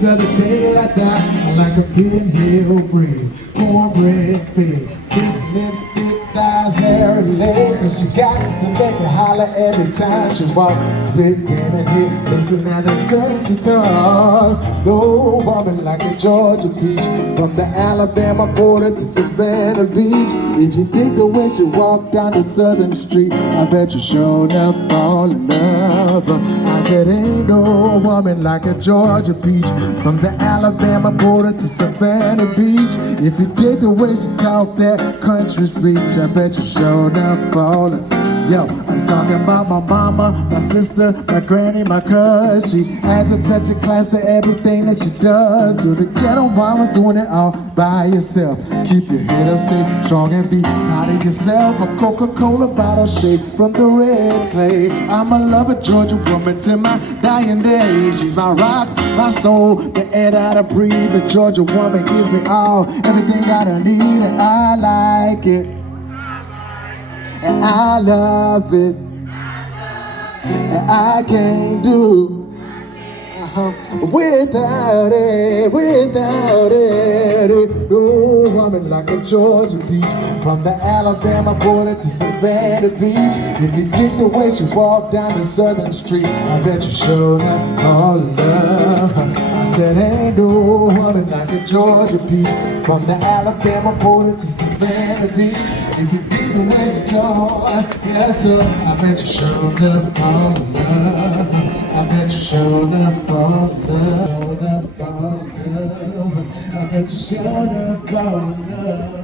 till the day that I die. I like a big hill breed, cornbread big, big lips, thick thighs, hair and legs. And she got to make me holler every time she walk. Spit game and hit, looking at that sexy dog. No woman like a Georgia peach, from the Alabama border to Savannah Beach. If you dig the way she walk down the southern street, I bet you showed up all in love. I said ain't no woman like a Georgia peach, from the Alabama border to Savannah Beach. If you dig the way she talk that country speech, I bet you showed up all in. Yo, I'm talking about my mama, my sister, my granny, my cuz. She adds a touch of class to everything that she does. To the ghetto mama's doing it all by yourself. Keep your head up, stay strong and be proud of yourself. A Coca-Cola bottle shaped from the red clay. I'm a lover, Georgia woman to my dying day. She's my rock, my soul, the air that I breathe. The Georgia woman gives me all, everything that I need, and I like it. And I love it, and I can't do without it, without it. No woman like a Georgia peach, from the Alabama border to Savannah Beach. If you dig the way she walk down the southern street, I bet you showed up all in love. I said ain't no woman like a Georgia peach, from the Alabama border to Savannah Beach. If you dig the way she talk, yes sir, I bet you showed up all in love. I bet you showed up all in love. I bet you showed up all in love.